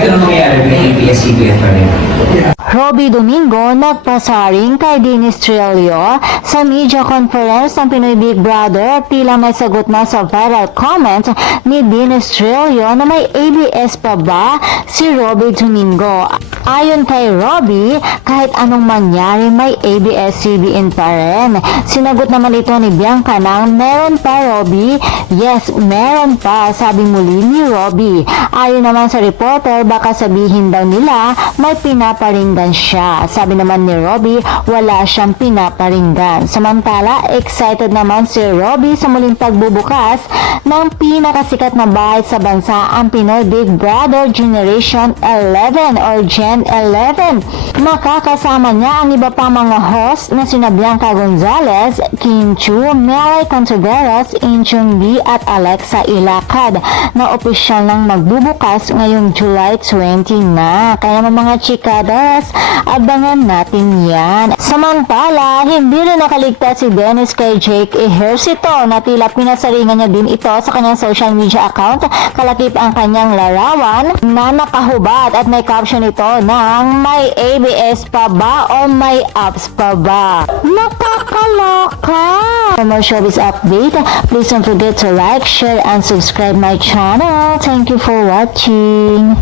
ito na mangyayari may ABS-CBN pa rin. Robby Domingo nagpasaring kay Dennis Trillo sa media conference ng Pinoy Big Brother at tila may sagot na sa viral comment ni Dennis Trillo na may ABS pa ba si Robby Domingo. Ayon kay Robby, kahit anong mangyari may ABS-CBN pa rin. Sinagot naman ito ni Bianca na meron pa, Robby. Yes, meron pa, sabi muli ni Robby. Ayon naman sa reporter, baka sabihin daw nila may pinaparinggan siya. Sabi naman ni Robby, wala siyang pinaparinggan. Samantala, excited naman si Robby sa muling pagbubukas ng pinakasikat na bahay sa bansa, ang Pinoy Big Brother Generation 11 or Gen 11. Makakasama niya ang iba pang mga host na sina Bianca Gonzalez, Kim Chu, Mary Contiveros, Inchung Lee at Alexa Ilacad na opisyal nang magbubukas ngayong July 20 na. Kaya mga chikadas, abangan natin yan. Samantala, hindi rin nakaligtas si Dennis kay Jake Ejercito na tila pinasaringan niya din ito sa kanyang social media account, kalakip ang kanyang larawan na nakahubad at may caption ito ng may ABS pa ba o may apps pa ba. Nakakaloka! For more showbiz update, please don't forget to like, share, and subscribe my channel. Thank you for watching.